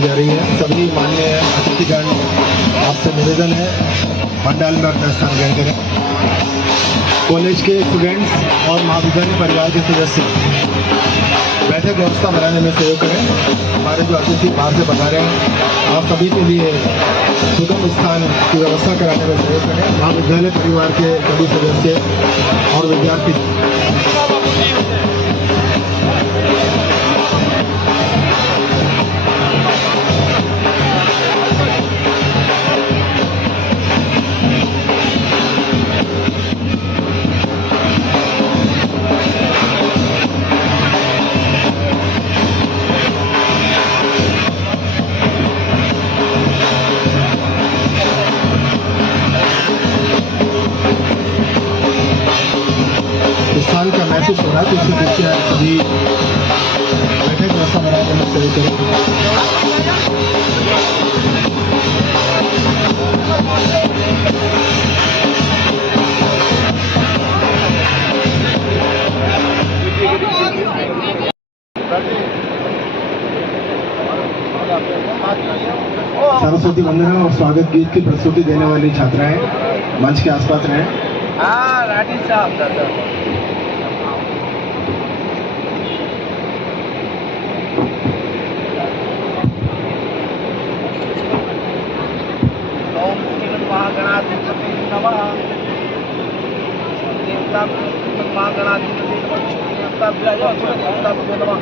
होने जा रही है। सभी माननीय अतिथिगण, आपसे निवेदन है पंडाल में अपना स्थान ग्रहण करें। कॉलेज के स्टूडेंट्स और महाविद्यालय परिवार के सदस्य बैठक व्यवस्था बनाने में सहयोग करें। हमारे जो अतिथि बाहर से बता रहे हैं, आप सभी के लिए सुगम स्थान की व्यवस्था कराने में सहयोग करें। महाविद्यालय परिवार के सभी सदस्य और विद्यार्थी स्थान का मैसेज हो रहा है, तो इससे देखिए आप सभी बैठक व्यवस्था बनाने में सहयोग करें। सरस्वती वंदना और स्वागत गीत की प्रस्तुति देने वाली छात्राएं मंच के आसपास रहें। हाँ राठी साहब दादा ओम श्री महागणाधिपति नमः। देवता महागणाधिपति नमः। देवता नमः।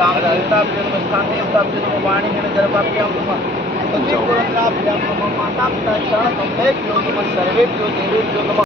राम देवता नमः। स्थान देवता नमः। वाणी गर्भाभ्याम नमः। सभी पुरंदराभ्याम नमः। माता पिता चरण कमलेभ्यो नमः। सर्वेभ्यो देवेभ्यो नमः।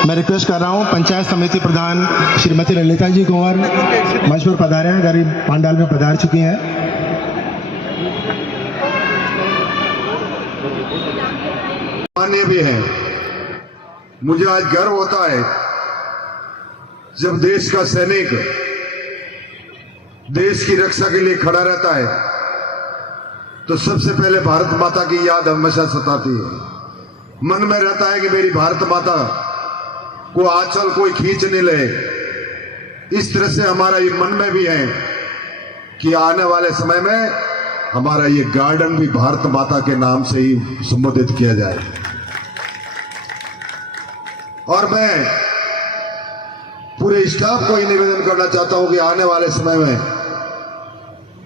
मैं रिक्वेस्ट कर रहा हूं पंचायत समिति प्रधान श्रीमती ललिता जी कुंवर मंच पर पधारे हैं, गरीब पंडाल में पधार चुकी हैं। मान्य भी हैं। मुझे आज गर्व होता है जब देश का सैनिक देश की रक्षा के लिए खड़ा रहता है तो सबसे पहले भारत माता की याद हमेशा सताती है। मन में रहता है कि मेरी भारत माता को आंचल कोई खींच नहीं ले। इस तरह से हमारा ये मन में भी है कि आने वाले समय में हमारा ये गार्डन भी भारत माता के नाम से ही संबोधित किया जाए। और मैं पूरे स्टाफ को ही निवेदन करना चाहता हूं कि आने वाले समय में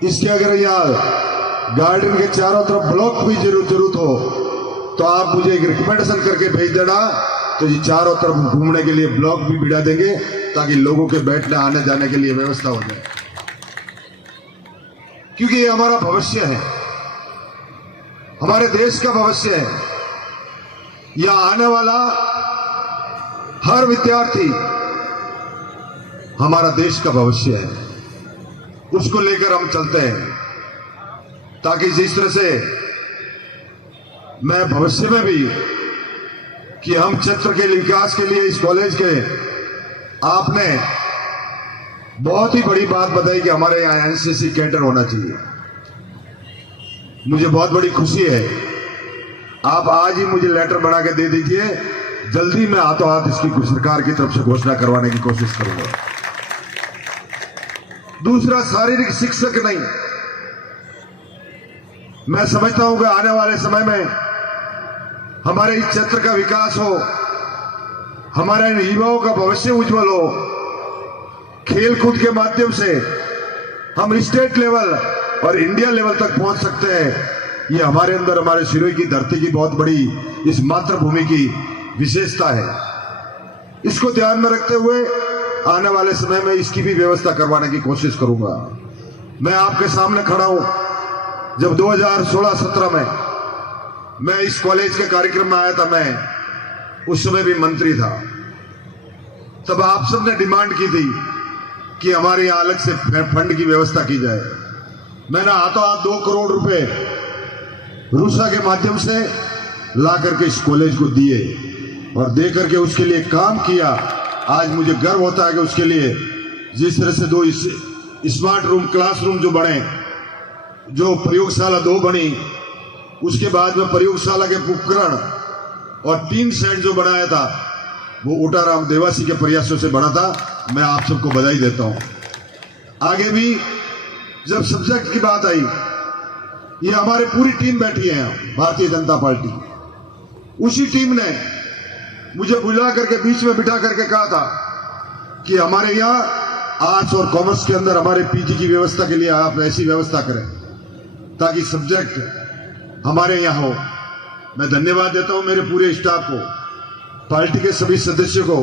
इसके अगर यहाँ गार्डन के चारों तरफ ब्लॉक भी जरूरत हो तो आप मुझे एक रिकमेंडेशन करके भेज देना, तो ये चारों तरफ घूमने के लिए ब्लॉक भी बिठा देंगे ताकि लोगों के बैठने आने जाने के लिए व्यवस्था हो जाए, क्योंकि ये हमारा भविष्य है, हमारे देश का भविष्य है। यहां आने वाला हर विद्यार्थी हमारा देश का भविष्य है, उसको लेकर हम चलते हैं, ताकि जिस तरह से मैं भविष्य में भी कि हम क्षेत्र के विकास के लिए इस कॉलेज के आपने बहुत ही बड़ी बात बताई कि हमारे यहाँ एनसीसी कैडर होना चाहिए। मुझे बहुत बड़ी खुशी है, आप आज ही मुझे लेटर बना के दे दीजिए, जल्दी मैं हाथों हाथ इसकी सरकार की तरफ से घोषणा करवाने की कोशिश करूंगा। दूसरा, शारीरिक शिक्षक नहीं, मैं समझता हूं कि आने वाले समय में हमारे इस क्षेत्र का विकास हो, हमारे युवाओं का भविष्य उज्जवल हो, खेल कूद के माध्यम से हम स्टेट लेवल और इंडिया लेवल तक पहुंच सकते हैं। ये हमारे अंदर, हमारे सिरोही की धरती की बहुत बड़ी इस मातृभूमि की विशेषता है। इसको ध्यान में रखते हुए आने वाले समय में इसकी भी व्यवस्था करवाने की कोशिश करूंगा। मैं आपके सामने खड़ा हूं, जब 2016-17 में मैं इस कॉलेज के कार्यक्रम में आया था, मैं उस समय भी मंत्री था, तब आप सबने डिमांड की थी कि हमारे यहां अलग से फंड की व्यवस्था की जाए। मैंने हाथों हाथ 2 करोड़ रुपए रूसा के माध्यम से ला करके इस कॉलेज को दिए और दे करके उसके लिए काम किया। आज मुझे गर्व होता है कि उसके लिए जिस तरह से 2 स्मार्ट रूम, क्लासरूम जो बने, जो प्रयोगशाला 2 बनी, उसके बाद में प्रयोगशाला के उपकरण और टीन सेट जो बनाया था वो उटाराम देवासी के प्रयासों से बना था। मैं आप सबको बधाई देता हूं। आगे भी जब सब्जेक्ट की बात आई, ये हमारे पूरी टीम बैठी है भारतीय जनता पार्टी, उसी टीम ने मुझे बुला करके बीच में बिठा करके कहा था कि हमारे यहाँ आर्ट्स और कॉमर्स के अंदर हमारे पीजी की व्यवस्था के लिए आप ऐसी व्यवस्था करें ताकि सब्जेक्ट हमारे यहाँ हो। मैं धन्यवाद देता हूं मेरे पूरे स्टाफ को, पार्टी के सभी सदस्यों को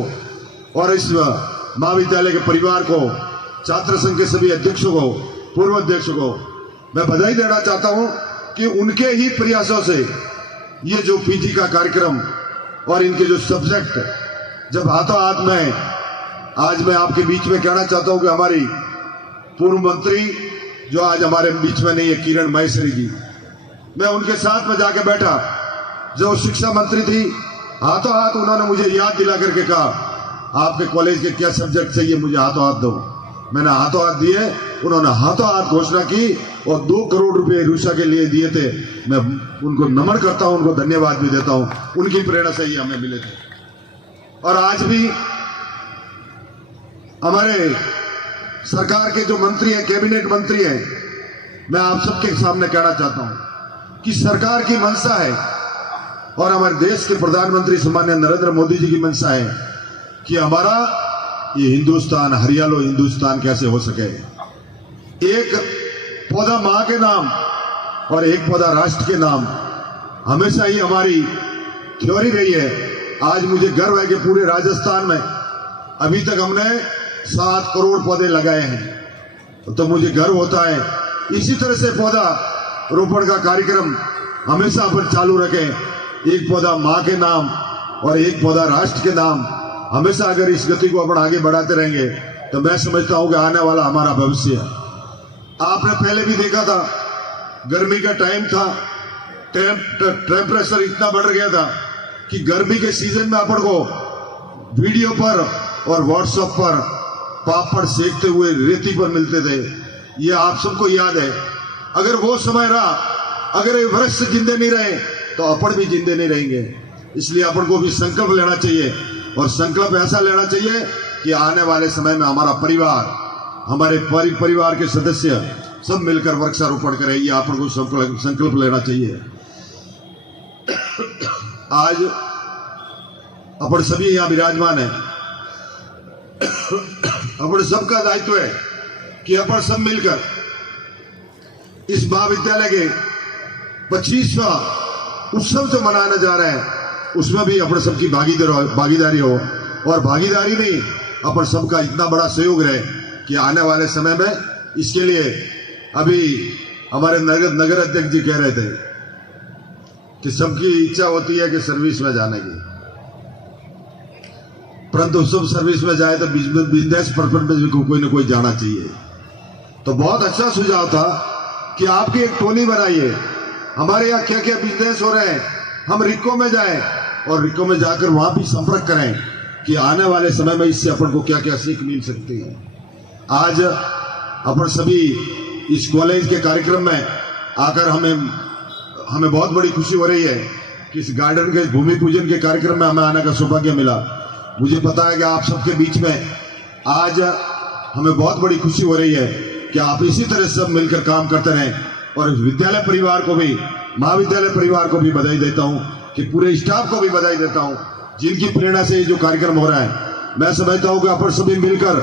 और इस महाविद्यालय के परिवार को, छात्र संघ के सभी अध्यक्षों को, पूर्व अध्यक्षों को मैं बधाई देना चाहता हूं कि उनके ही प्रयासों से ये जो पीजी का कार्यक्रम और इनके जो सब्जेक्ट जब हाथों हाथ में, आज मैं आपके बीच में कहना चाहता हूं कि हमारी पूर्व मंत्री जो आज हमारे बीच में नहीं है, किरण माहेश्वरी जी, मैं उनके साथ में जाके बैठा, जो शिक्षा मंत्री थी, हाथों हाथ उन्होंने मुझे याद दिला करके कहा आपके कॉलेज के क्या सब्जेक्ट चाहिए, मुझे हाथों हाथ दो। मैंने हाथों हाथ दिए, उन्होंने हाथों हाथ घोषणा की और 2 करोड़ रुपए रूसा के लिए दिए थे। मैं उनको नमन करता हूं, उनको धन्यवाद भी देता हूं, उनकी प्रेरणा से ही हमें मिले थे। और आज भी हमारे सरकार के जो मंत्री हैं, कैबिनेट मंत्री हैं, मैं आप सबके सामने कहना चाहता हूं कि सरकार की मंशा है और हमारे देश के प्रधानमंत्री सम्माननीय नरेंद्र मोदी जी की मंशा है कि हमारा ये हिंदुस्तान, हरियालो हिंदुस्तान कैसे हो सके। एक पौधा मां के नाम और एक पौधा राष्ट्र के नाम, हमेशा ही हमारी थ्योरी रही है। आज मुझे गर्व है कि पूरे राजस्थान में अभी तक हमने 7 करोड़ पौधे लगाए हैं, तो मुझे गर्व होता है। इसी तरह से पौधा रोपण का कार्यक्रम हमेशा पर चालू रखें। एक पौधा मां के नाम और एक पौधा राष्ट्र के नाम, हमेशा अगर इस गति को अपन आगे बढ़ाते रहेंगे तो मैं समझता हूं कि आने वाला हमारा भविष्य है। आपने पहले भी देखा था, गर्मी का टाइम था, टेम्परेचर इतना बढ़ गया था कि गर्मी के सीजन में अपन को वीडियो पर और व्हाट्सएप पर पापड़ सेकते हुए रेती पर मिलते थे। ये आप सबको याद है। अगर वो समय रहा, अगर ये वृक्ष जिंदे नहीं रहे तो अपन भी जिंदे नहीं रहेंगे। इसलिए अपन को भी संकल्प लेना चाहिए और संकल्प ऐसा लेना चाहिए कि आने वाले समय में हमारा परिवार, हमारे परिवार के सदस्य सब मिलकर वृक्षारोपण करें। ये अपन को संकल्प लेना चाहिए। आज अपन सभी यहाँ विराजमान है, अपन सबका दायित्व है कि अपन सब मिलकर इस महाविद्यालय के 25वां उत्सव जो मनाने जा रहे हैं उसमें भी अपन सबकी भागीदारी हो, और भागीदारी में अपन सबका इतना बड़ा सहयोग रहे कि आने वाले समय में इसके लिए अभी हमारे नगर अध्यक्ष जी कह रहे थे कि सबकी इच्छा होती है कि सर्विस में जाने की, परंतु सब सर्विस में जाए तो बिजनेस पर्पज में भी कोई ना कोई जाना चाहिए। तो बहुत अच्छा सुझाव था कि आपकी एक टोली बनाइए, हमारे यहाँ क्या क्या बिजनेस हो रहे हैं, हम रिको में जाएं और रिको में जाकर वहां भी संपर्क करें कि आने वाले समय में इससे अपन को क्या क्या सीख मिल सकती है। आज अपन सभी इस कॉलेज के कार्यक्रम में आकर हमें बहुत बड़ी खुशी हो रही है कि इस गार्डन के भूमि पूजन के कार्यक्रम में हमें आने का सौभाग्य मिला। मुझे पता है कि आप सबके बीच में आज हमें बहुत बड़ी खुशी हो रही है कि आप इसी तरह सब मिलकर काम करते रहें, और विद्यालय परिवार को भी, महाविद्यालय परिवार को भी बधाई देता हूं कि पूरे स्टाफ को भी बधाई देता हूं जिनकी प्रेरणा से ये जो कार्यक्रम हो रहा है। मैं समझता हूं कि अपन सभी मिलकर